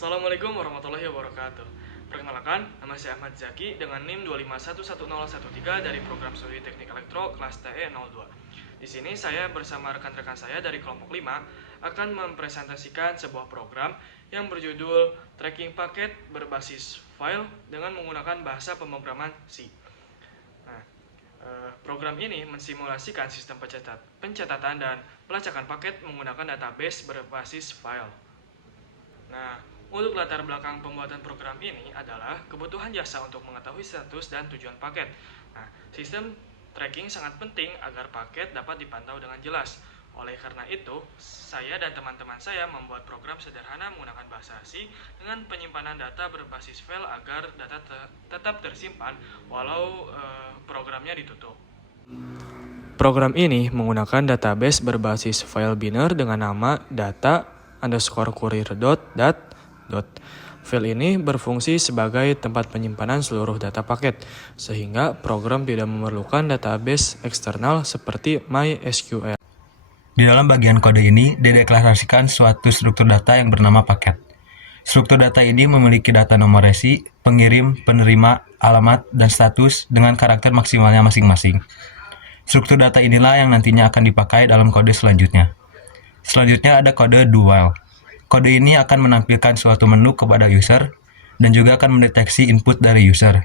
Assalamualaikum warahmatullahi wabarakatuh. Perkenalkan, nama saya Ahmad Zaki dengan NIM 2511013 dari program studi Teknik Elektro kelas TE02. Di sini saya bersama rekan-rekan saya dari kelompok 5 akan mempresentasikan sebuah program yang berjudul Tracking Paket Berbasis File dengan menggunakan bahasa pemrograman C. Nah, program ini mensimulasikan sistem pencatatan dan pelacakan paket menggunakan database berbasis file. Nah, untuk latar belakang pembuatan program ini adalah kebutuhan jasa untuk mengetahui status dan tujuan paket. Nah, sistem tracking sangat penting agar paket dapat dipantau dengan jelas. Oleh karena itu, saya dan teman-teman saya membuat program sederhana menggunakan bahasa C dengan penyimpanan data berbasis file agar data tetap tersimpan walau programnya ditutup. Program ini menggunakan database berbasis file binary dengan nama data_courier.dat. File ini berfungsi sebagai tempat penyimpanan seluruh data paket, sehingga program tidak memerlukan database eksternal seperti MySQL. Di dalam bagian kode ini, dideklarasikan suatu struktur data yang bernama paket. Struktur data ini memiliki data nomor resi, pengirim, penerima, alamat, dan status dengan karakter maksimalnya masing-masing. Struktur data inilah yang nantinya akan dipakai dalam kode selanjutnya. Selanjutnya ada kode do while. Kode ini akan menampilkan suatu menu kepada user dan juga akan mendeteksi input dari user.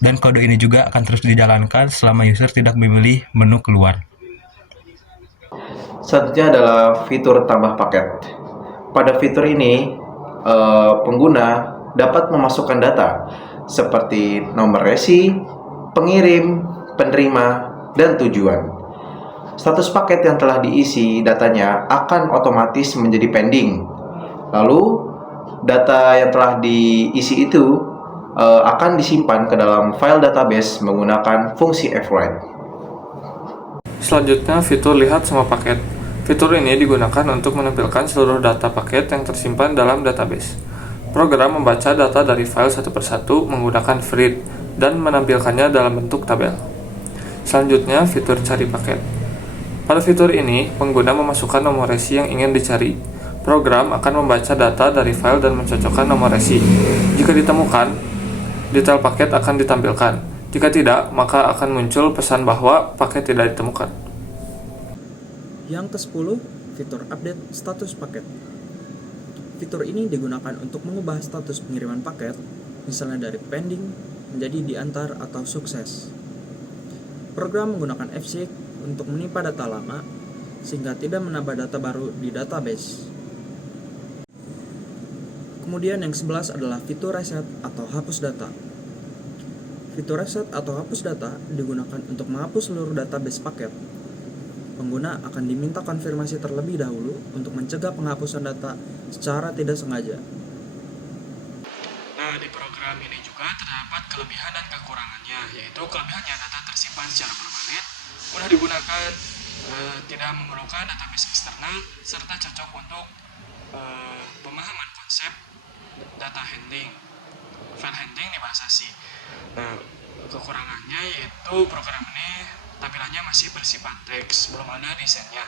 Dan kode ini juga akan terus dijalankan selama user tidak memilih menu keluar. Selanjutnya adalah fitur tambah paket. Pada fitur ini, pengguna dapat memasukkan data seperti nomor resi, pengirim, penerima, dan tujuan. Status paket yang telah diisi datanya akan otomatis menjadi pending. Lalu, data yang telah diisi itu akan disimpan ke dalam file database menggunakan fungsi fwrite. Selanjutnya, fitur lihat semua paket. Fitur ini digunakan untuk menampilkan seluruh data paket yang tersimpan dalam database. Program membaca data dari file satu persatu menggunakan read dan menampilkannya dalam bentuk tabel. Selanjutnya, fitur cari paket. Pada fitur ini, pengguna memasukkan nomor resi yang ingin dicari. Program akan membaca data dari file dan mencocokkan nomor resi. Jika ditemukan, detail paket akan ditampilkan. Jika tidak, maka akan muncul pesan bahwa paket tidak ditemukan. Yang ke-10, fitur update status paket. Fitur ini digunakan untuk mengubah status pengiriman paket, misalnya dari pending menjadi diantar atau sukses. Program menggunakan fseek untuk menimpa data lama, sehingga tidak menambah data baru di database. Kemudian yang 11 adalah fitur reset atau hapus data. Fitur reset atau hapus data digunakan untuk menghapus seluruh database paket. Pengguna akan diminta konfirmasi terlebih dahulu untuk mencegah penghapusan data secara tidak sengaja. Nah, di program ini juga terdapat kelebihan dan kekurangannya, yaitu kelebihannya data tersimpan secara permanen, mudah digunakan, tidak memerlukan database eksternal, serta cocok untuk pemahaman konsep data handling, file handling di bahasa C. Nah, kekurangannya yaitu program ini tampilannya masih bersifat teks, belum ada desainnya,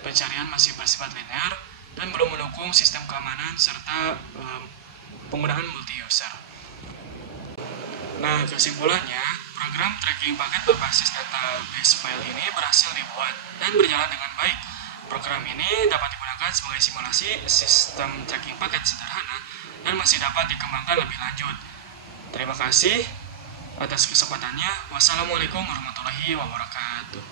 pencarian masih bersifat linear, dan belum mendukung sistem keamanan serta penggunaan multi-user. Nah, kesimpulannya, program tracking paket berbasis database file ini berhasil dibuat dan berjalan dengan baik. Program ini dapat digunakan sebagai simulasi sistem tracking paket sederhana dan masih dapat dikembangkan lebih lanjut. Terima kasih atas kesempatannya. Wassalamualaikum warahmatullahi wabarakatuh.